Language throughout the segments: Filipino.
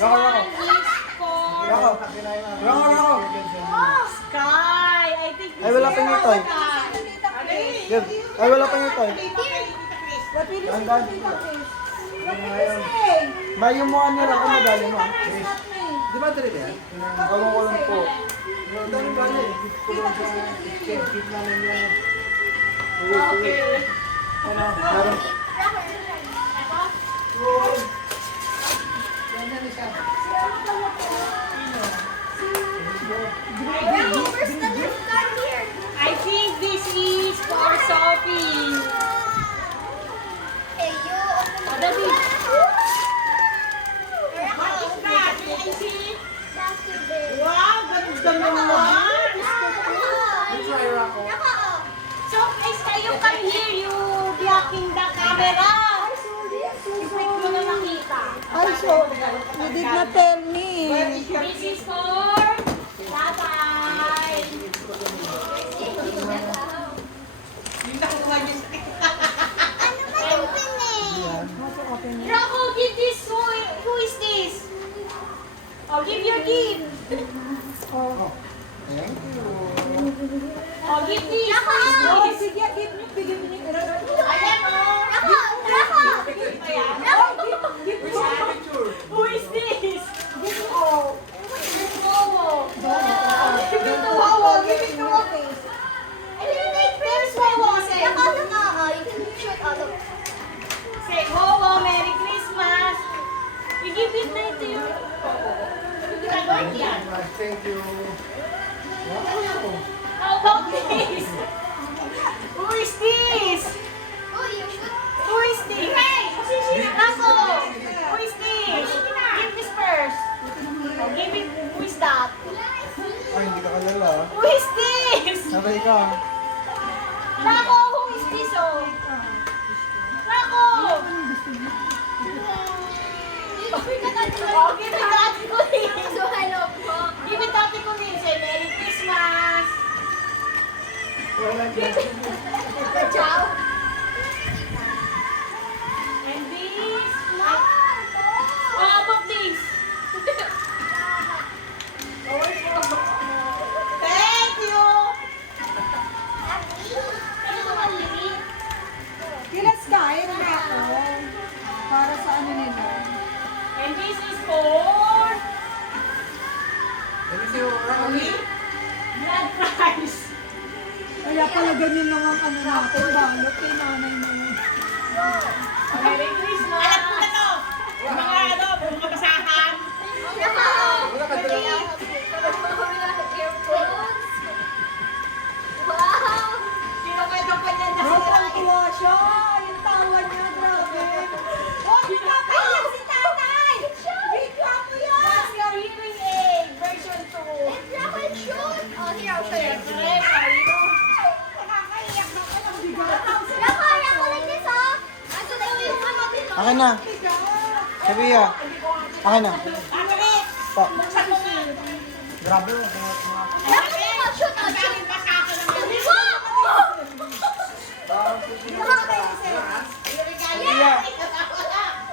one is for Sky. I think this Ay, wala is pa yung for toy. Sky. Yun. Ay, wala pa yung toy. What will you say? Dandan. What will you say? Bayo mo ano lang kung madali mo. Di ba dali yan? Gawin ko lang po. Ang dami ba na eh? Keep namin yan. Okay. Meron. I think this is for Sophie. Dali. Wow, ganda naman. So, guys, kayo come here, you blocking the camera. Expect mo na makita. Ay, so, you did not tell me. This is for Tatay. Rocco, give this. Who is this? Oh, give your gift. Oh, Thank you. Oh, give this. oh, sige, bigyan mo niya. Ayan, oh. Ayan. Who is this? Give mo. Momo. Give it to Wawa. Give it to Wawa. There's Momo. Say, Momo, Merry Christmas. We give it na ito yung yan. Thank you. How about this? Who is this? Who is this? Hey! Nako! Who is this? Give this first. Oh, give it. Who is that? Ay, hindi ka kalala. Who is this? Sabay ka. Nako! Who is this? Oh? Nako! Oh, give it to Ate Kunin. Give it to Ate Kunin. Say, Merry Christmas. And this. Oh, how about this? Thank you. Ano ba maliit? Kilas kain na ako. Para sa ano nila. And this is for blood price. Kaya pala ganyan lang ang ano natin. Balot kay nanay mo. Merry Christmas. Alam ko na to. Mga basahan. Sino kayo daw pa niyan Ang tuwa siya. Yung tawa niya. Grabe. Oh, pinapaiyak si tatay. Video mo yan. What's your hearing aid? Version 2. Siyempre, kayo. Akin na. Sabiya. Akin na. Pa. Grabe. Sabiya.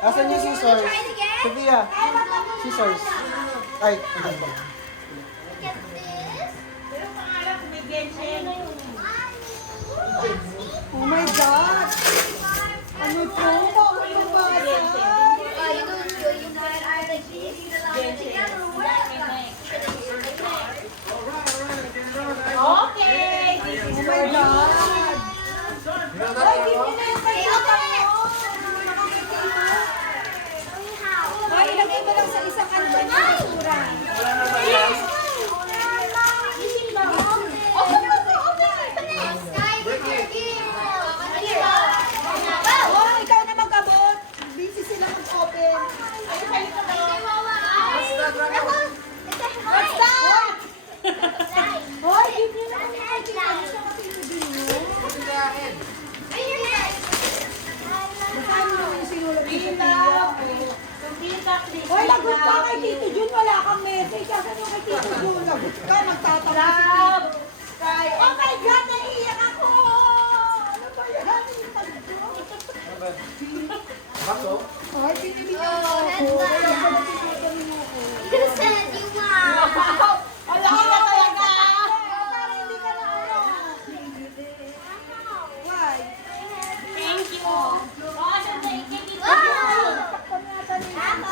Asan yung scissors? Sabiya. Scissors. Ay, andun ba? Pero pangalan ko may Genshin. Oh my God. Ano po? Bakit mabasa? Okay. This is Oh my God. Ay, give me na yung kay tatay mo. Ay, ilagay mo lang sa isang ano ba niya? Basura. Oh, ikaw na mag-abot. Busy sila mag-open. What's that? Hoy, give me na yung kay tatay. Gusto ko sinubin mo. Basahin mo naman yung sinulat mo sa tiya. Hoy, lagot ka kay Tito Jun. Wala kang message. Asan yung kay Tito Jun? Lagot ka. Nagtatawa si Tito. Oh my God! Naiiyak ako! Ano ba yan? Baso? Ay, pinibigyan mo ako. Wala ka na si Tito Jun.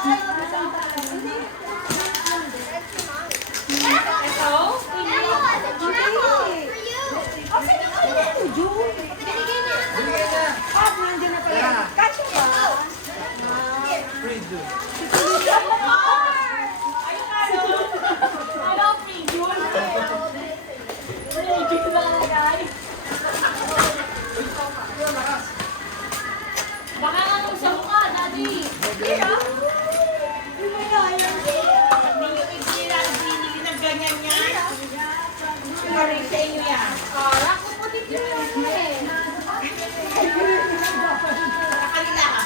Ito? Ito, June. Ah, nandiyan na pala. Kasya ba? Free June. Ayun nga, no? Ano, free June? Free June na lang, guys. Baka nga nung sa mukha, daddy. Hindi na ganyan niya. Sorry sa inyo yan. Rako po dito yan. Kanila ka.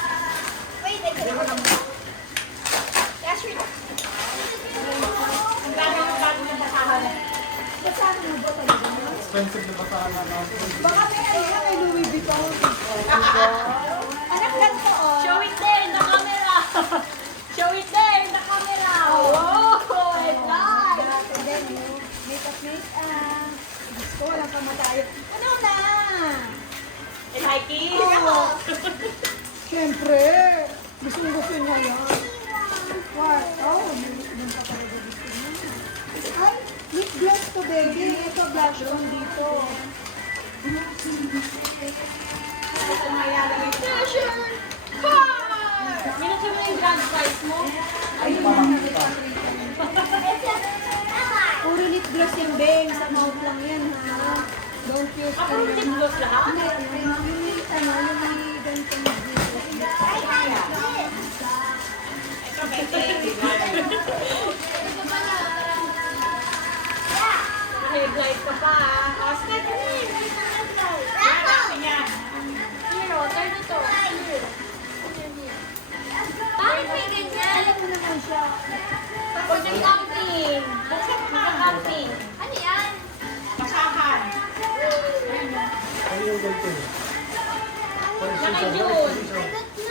Ang gano'n yung gano'n yung basahan. Basahan mo ba talaga? Expensive na basahan na natin. Baka may kay Louis Vuitton. Anak, ganito oh. Show it there in the camera. Show it there in the camera. Oh, and nice. And then, makeup. Gusto, walang kamatayo. Ano na? And hiking. Siyempre. Gusto niya yan. What? Oh, ganun pa talaga gusto niya. Ay, lip gloss to baby. Ito, blush on dito. Minute mo yung brand price mo. Ayun na. Puro lip gloss yung bang. Sa mouth lang yan, ha? Don't use Ako yung lip gloss lahat. Hindi, yung may ganito na lip gloss. Ito, bete. Headlight ka pa, ah. O, sige, dali. Hanapin niya. Hero, turn ito. Bakit may ganyan? Alam mo naman siya. Tapos yung counting. Buksan mo na counting. Ano yan? Basahan. Ano yung ganito? Yan kay June.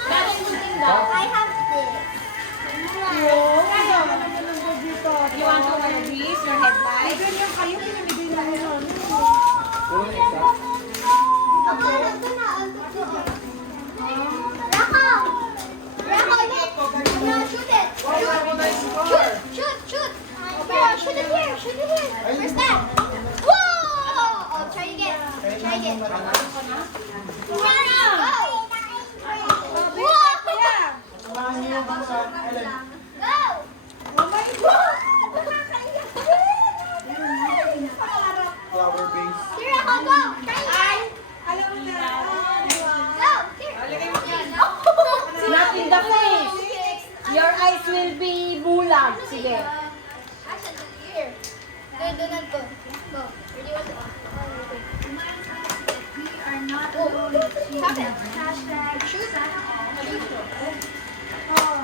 Galing mo din daw. I have this. Yung, ano naman ang dito? You want to release your Ay, headlight? ganyan kayo, pinamigay na yun. Walang isa. Ako, nandun na. Andun ko. Rako! Rako, no, shoot it. Shoot, shoot. Here, shoot it here. Shoot it here. Where's that? Whoa! Oh, try again. Try again. Go! Whoa! Samahan niyo yung mga Ellen. Go! Oh my God! Flower base. Here, Rako, go! Try again. Alam mo na. Go! Here. Not in the face. Your eyes will be bulag. Sige. Action, here. Go, Donald, go. Go. Ready, one, two. We are not alone. Stop it. Hashtag shoot. Shoot.